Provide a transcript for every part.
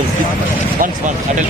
Once, adult.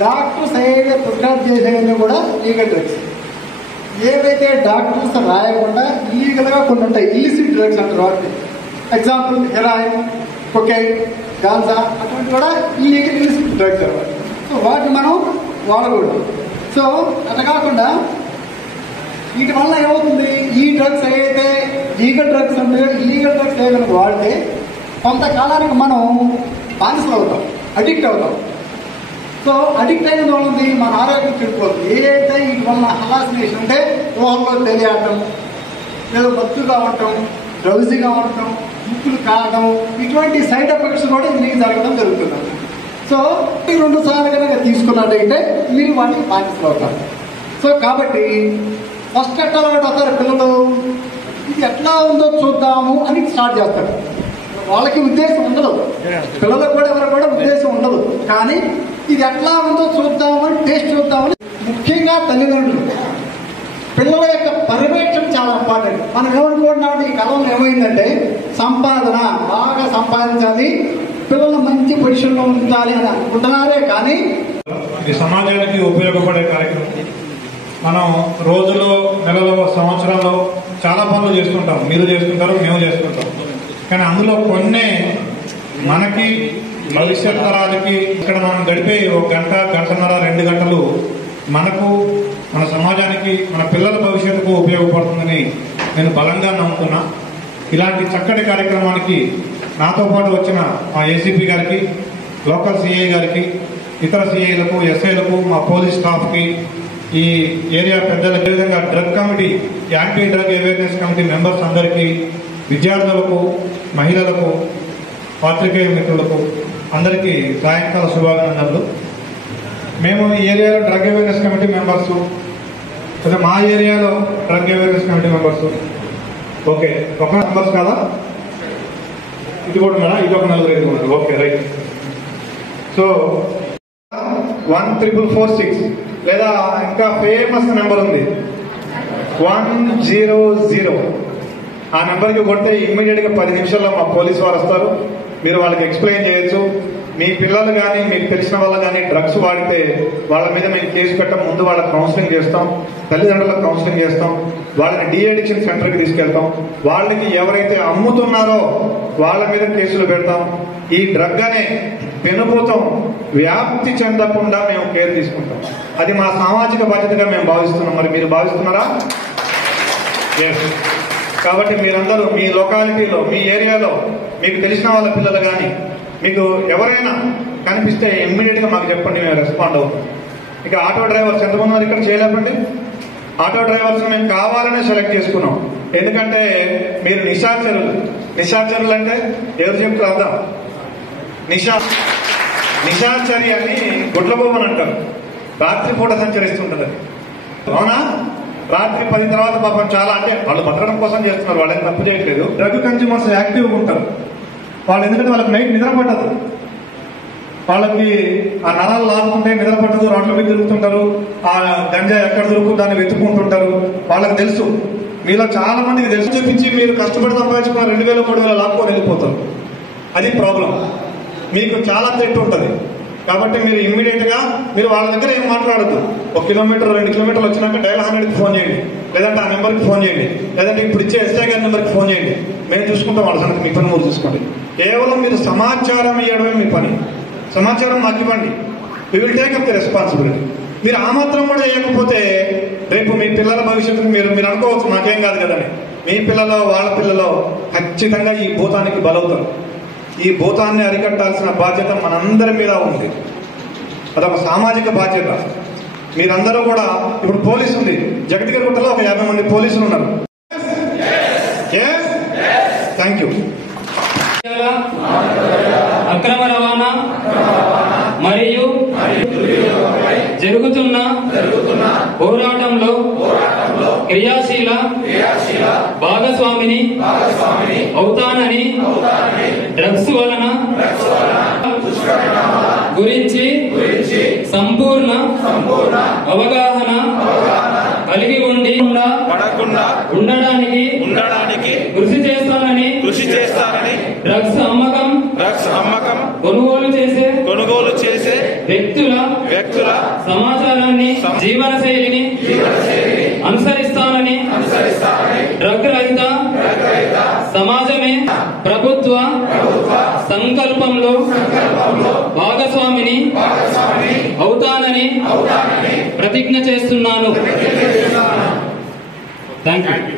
Doctors ఏదైతే prescribe చేసేవన్నీ కూడా లీగల్ డ్రగ్స్. ఏవైతే డాక్టర్స్ రాయకుండా ఇల్లీగల్గా కొన్ని ఉంటాయి, ఇల్లిసిట్ డ్రగ్స్ అంటారు వాటిని. ఎగ్జాంపుల్ హెరాయిన్, కొకైన్, గాంజా అటువంటి కూడా ఇల్లిసిట్ డ్రగ్స్ అన్నమాట. సో వాటిని మనం వాడకూడదు. సో అట్లా కాకుండా వీటి వల్ల ఏమవుతుంది, ఈ డ్రగ్స్ ఏవైతే లీగల్ డ్రగ్స్ ఉంటాయో ఇల్లీగల్ డ్రగ్స్ ఏమైనా వాడితే కొంతకాలానికి మనం బానిసలు అవుతాం, అడిక్ట్ అవుతాం. సో అడిక్ట్ అయిన వాళ్ళది మన ఆరోగ్యం చెడిపోతుంది. ఏదైతే వీటి వల్ల హలాసినేషన్ అంటే ఊహల్లో తెలియటం, లేదా మత్తుగా ఉండటం, డ్రౌజీగా ఉండటం, ముక్కులు కాగడం, ఇటువంటి సైడ్ ఎఫెక్ట్స్ కూడా మీకు జరగడం జరుగుతుంది. సో 2 సార్లు కనుక తీసుకున్నట్టయితే మీరు వాటికి బానిసలు అవుతారు. సో కాబట్టి ఫస్ట్ ఎట్లా అవుతారు పిల్లలు, ఇది ఎట్లా ఉందో చూద్దాము అని స్టార్ట్ చేస్తారు. వాళ్ళకి ఉద్దేశం ఉండదు, పిల్లలకు కూడా ఎవరికి కూడా ఉద్దేశం ఉండదు. కానీ ఇది ఎట్లా ఉందో చూద్దామని, టేస్ట్ చూద్దామని. ముఖ్యంగా తల్లిదండ్రులు పిల్లల యొక్క పర్యవేక్షణ చాలా ఇంపార్టెంట్. మనం ఏమనుకుంటున్నామంటే ఈ కాలంలో ఏమైందంటే సంపాదన బాగా సంపాదించాలి, పిల్లలు మంచి పొజిషన్లో ఉంచాలి అని అనుకుంటున్నారే. కానీ ఈ సమాజానికి ఉపయోగపడే కార్యక్రమం మనం రోజులో, నెలలో, సంవత్సరంలో చాలా పనులు చేసుకుంటాం. మీరు చేసుకుంటారు, మేము చేసుకుంటాం. కానీ అందులో కొన్నే మనకి భవిష్యత్ తరాలకి ఇక్కడ మనం గడిపే 1 గంట, గంటన్నర, 2 గంటలు మనకు, మన సమాజానికి, మన పిల్లల భవిష్యత్తుకు ఉపయోగపడుతుందని నేను బలంగా నమ్ముతున్నా. ఇలాంటి చక్కటి కార్యక్రమానికి నాతో పాటు వచ్చిన మా ఏసీపీ గారికి, లోకల్ సిఐ గారికి, ఇతర సిఐలకు, ఎస్ఐలకు, మా పోలీస్ స్టాఫ్కి, ఈ ఏరియా పెద్దలకు, విధంగా drug committee, anti drug awareness committee members అందరికీ, విద్యార్థులకు, మహిళలకు, పాత్రికేయ మిత్రులకు అందరికీ సాయంకాల శుభాభినందనలు. మేము ఈ ఏరియాలో డ్రగ్ అవేర్నెస్ కమిటీ మెంబర్స్, అదే మా ఏరియాలో drug awareness committee members okay, ఒక మెంబర్స్ కాదా, ఇది కూడా ఉన్నారా, ఇది ఒక 4-5 ఉన్నారు. Okay, right. సో 14446 లేదా ఇంకా ఫేమస్ నెంబర్ ఉంది 100. ఆ నెంబర్కి కొడితే ఇమ్మీడియట్ గా 10 నిమిషాల్లో మా పోలీసు వారు వస్తారు. మీరు వాళ్ళకి ఎక్స్ప్లెయిన్ చేయొచ్చు. మీ పిల్లలు కానీ మీకు తెలిసిన వాళ్ళు కానీ డ్రగ్స్ వాడితే వాళ్ళ మీద మేము కేసు పెట్టం, ముందు వాళ్ళకి కౌన్సిలింగ్ చేస్తాం, తల్లిదండ్రులకు కౌన్సిలింగ్ చేస్తాం, వాళ్ళని డీ అడిక్షన్ సెంటర్కి తీసుకెళ్తాం, వాళ్ళకి ఎవరైతే అమ్ముతున్నారో వాళ్ళ మీద కేసులు పెడతాం. ఈ డ్రగ్ అనే పెనుభూతం వ్యాప్తి చెందకుండా మేము కేర్ తీసుకుంటాం. అది మా సామాజిక బాధ్యతగా మేము భావిస్తున్నాం. మరి మీరు భావిస్తున్నారా? ఎస్. కాబట్టి మీరందరూ మీ లొకాలిటీలో, మీ ఏరియాలో మీకు తెలిసిన వాళ్ళ పిల్లలు కానీ మీకు ఎవరైనా కనిపిస్తే ఇమ్మీడియట్ గా మాకు చెప్పండి, మేము రెస్పాండ్ అవుతాం. ఇక ఆటో డ్రైవర్స్ ఎంతమంది ఉన్నారు ఇక్కడ? చేయలేపండి. ఆటో డ్రైవర్స్ మేము కావాలనే సెలెక్ట్ చేసుకున్నాం. ఎందుకంటే మీరు నిశాచరులు అంటే ఎవరు చెప్తారు అర్థం? నిశాచరి అని గుడ్లబొమ్మని అంటారు. రాత్రిపూట సంచరిస్తుంటది, అవునా? రాత్రి 10 తర్వాత పాపం చాలా, అంటే వాళ్ళు బతకడం కోసం చేస్తున్నారు, వాళ్ళని తప్పు చేయట్లేదు. డ్రగ్ కన్జ్యూమర్స్ యాక్టివ్గా ఉంటారు వాళ్ళు, ఎందుకంటే వాళ్ళకి నైట్ నిద్ర పట్టదు, వాళ్ళకి ఆ నరాలు లాగుతుంటే నిద్ర పట్టదు, రోడ్ల మీద తిరుగుతుంటారు, ఆ గంజా ఎక్కడ దొరుకుతుందో దాన్ని వెతుక్కుంటుంటారు. వాళ్ళకి తెలుసు, మీలో చాలా మందికి తెలుసు. చూపించి మీరు కష్టపడి సంపాదించుకున్న 2000 3000 లాక్కొని వెళ్ళిపోతారు. అది ప్రాబ్లం. మీకు చాలా థ్రెట్ ఉంటుంది. కాబట్టి మీరు ఇమ్మీడియట్ గా మీరు వాళ్ళ దగ్గర ఏం మాట్లాడద్దు. 1 కిలోమీటర్ 2 కిలోమీటర్లు వచ్చినాక డయల్ 100కి ఫోన్ చేయండి, లేదంటే ఆ నెంబర్కి ఫోన్ చేయండి, లేదంటే ఇప్పుడు ఇచ్చే ఎస్ఐ గారి నెంబర్కి ఫోన్ చేయండి. మేము చూసుకుంటాం వాళ్ళ సంగతి, మీ పని మీరు చూసుకోండి. కేవలం మీరు సమాచారం ఇవ్వడమే మీ పని. సమాచారం మాకు ఇవ్వండి, we will take up the responsibility. మీరు ఆ మాత్రం కూడా చేయకపోతే రేపు మీ పిల్లల భవిష్యత్తుకు మీరు అనుకోవచ్చు నాకేం కాదు కదని. మీ పిల్లలో వాళ్ళ పిల్లలో ఖచ్చితంగా ఈ భూతానికి బలవుతారు. ఈ భూతాన్ని అరికట్టాల్సిన బాధ్యత మనందరి మీద ఉంది. అదొక సామాజిక బాధ్యత. మీరందరూ కూడా, ఇప్పుడు పోలీసు ఉంది, జగతిగిరిగుట్టలో ఒక 50 మంది పోలీసులు ఉన్నారు. Thank you. అక్రమ రవాణా మరియు జరుగుతున్న పోరాటంలో క్రియాశీల భాగస్వామిని అవుతానని డ్రగ్స్ వలన గురించి సంపూర్ణ అవగాహన కలిగి ఉండడానికి కృషి చేస్తానని డ్రగ్స్ అమ్మకం కొనుగోలు చేసే వ్యక్తుల సమాచారాన్ని జీవన శైలిని అనుసరిస్తానని డ్రగ్ రహిత సమాజమే ప్రభుత్వ సంకల్పంలో భాగస్వామిని అవుతానని ప్రతిజ్ఞ చేస్తున్నాను. Thank you.